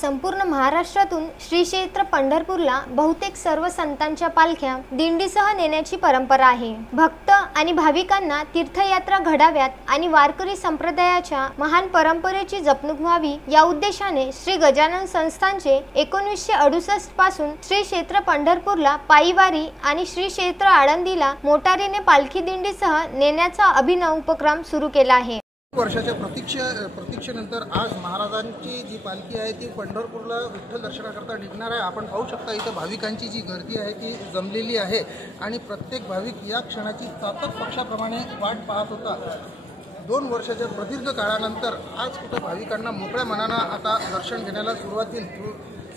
संपूर्ण महाराष्ट्रातून श्री क्षेत्र पंढरपूरला बहुतेक सर्व संतांच्या पालख्या दिंडीसह नेण्याची परंपरा आहे। भक्त आणि भाविकांना तीर्थयात्रा घडाव्यात आणि वारकरी संप्रदायाच्या महान परंपरेची जपणूक व्हावी या उद्देशाने श्री गजानन संस्थानचे 1968 पासून श्री क्षेत्र पंढरपूरला पायीवारी आणि श्री क्षेत्र आळंदीला मोटारीने पालखी दिंडीसह नेण्याचा अभिनव उपक्रम सुरू केला आहे। वर्षाच्या प्रतीक्षेनंतर आज महाराजांची जी पालखी आहे ती पंढरपूरला विठ्ठल दर्शनाकरता निघणार आहे। आपण पाहू शकता इथे भाविकांची जी गर्दी आहे ती जमलेली आहे आणि प्रत्येक भाविक या क्षणाची चातक पक्षाप्रमाणे वाट पाहत होता। 2 वर्षाच्या प्रदीर्घ काळानंतर आज कुठे भाविकांना मोकळ्या मनानं आता दर्शन घेण्याला सुरुवात होईल।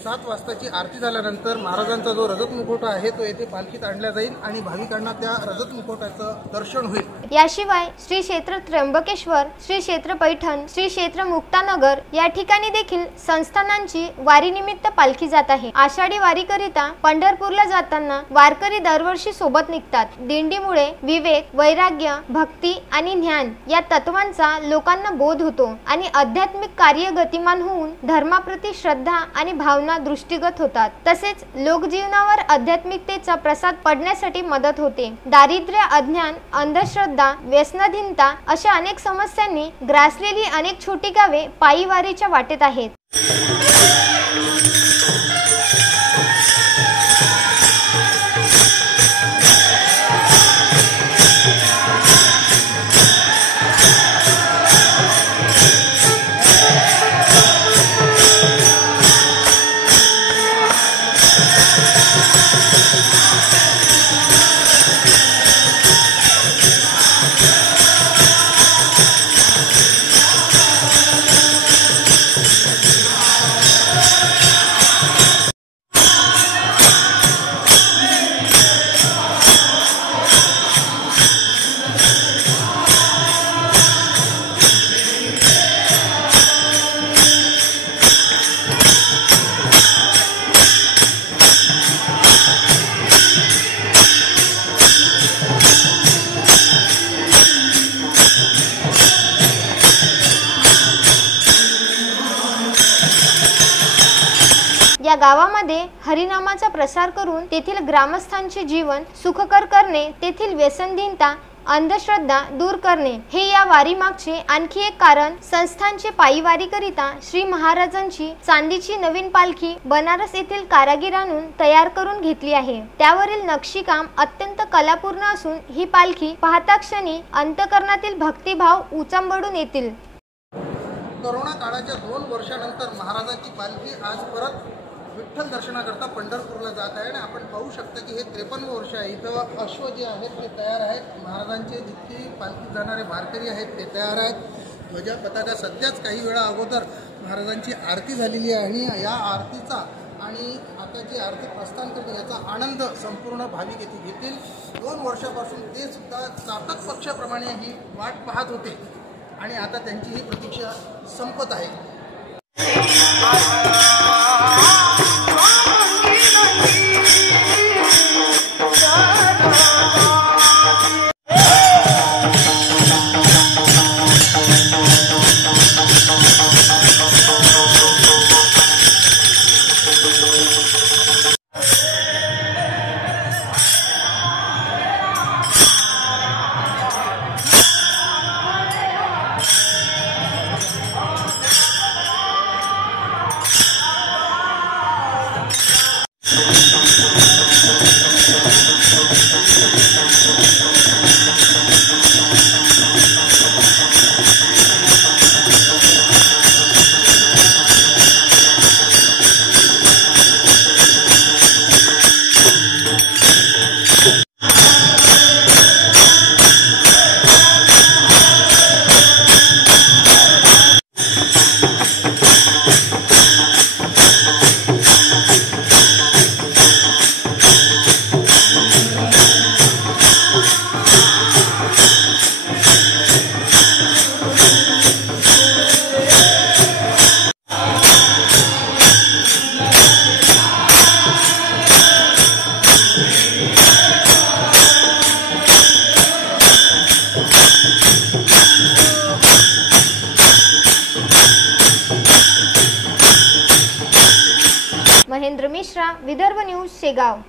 7 वाजताची आरती झाल्यानंतर महाराजांचा जो रजत मुखवटा आहे तो येथे पालखीत आणला जाईल आणि भाविकांना त्या रजत मुखवट्याचं दर्शन होईल। याशिवाय श्री क्षेत्र त्र्यंबकेश्वर, श्री क्षेत्र पैठण, श्री क्षेत्र मुक्तानगर या ठिकाणी देखील संस्थानांची वारीनिमित्त पालखी जात आहे। आषाढी वारीकरिता पंढरपूरला जाताना वारकरी दरवर्षी सोबत निघतात। दिंडीमुळे विवेक, वैराग्य, भक्ती आणि ज्ञान या तत्वांचा लोकांना बोध होतो आणि आध्यात्मिक कार्य गतिमान होऊन धर्माप्रती श्रद्धा आणि भावना दृष्टिगत होतात। तसेच लोकजीवनावर आध्यात्मिकतेचा प्रसाद पडण्यासाठी मदत होते। दारिद्र्य, अज्ञान, अंधश्रद्धा, व्यसनाधीनता अशा अनेक समस्यांनी ग्रासलेली अनेक छोटी गावे पायीवारीच्या वाटेत आहेत। या गावामध्ये हरिनामाचा प्रसार करून तेथील ग्रामस्थांचे जीवन सुखकर करणे, तेथील व्यसनहीनता, अंधश्रद्धा दूर करणे हे या वारीमागचे आणखी एक कारण। संस्थानचे पायीवारीकरिता श्री महाराजांची चांदीची नवीन पालखी बनारस येथील कारागिरांकडून तयार करून घेतली आहे। त्यावरील नक्षीकाम अत्यंत कलापूर्ण असून ही पालखी पाहता क्षणी अंतःकरणातील भक्तिभाव उचंबळून येतील। कोरोना काळाच्या 2 वर्षानंतर महाराजांची पालखी आज परत विठ्ठल दर्शनाकरता पंढरपूरला जात आहे आणि आपण पाहू शकता की हे 53 वर्ष आहे। इथं अश्व जे आहेत ते तयार आहेत। महाराजांचे जितकी पालखी जाणारे वारकरी आहेत ते तयार आहेत। ध्वजा पताका सध्याच काही वेळा अगोदर महाराजांची आरती झालेली आहे आणि या आरतीचा आणि आता जी आरती प्रस्थान करते याचा आनंद संपूर्ण भाविक येथे घेतील। 2 वर्षापासून ते सुद्धा चातक पक्षाप्रमाणे ही वाट पाहत होते आणि आता त्यांची ही प्रतीक्षा संपत आहे। महेंद्र मिश्रा, विदर्भ न्यूज, शेगाव.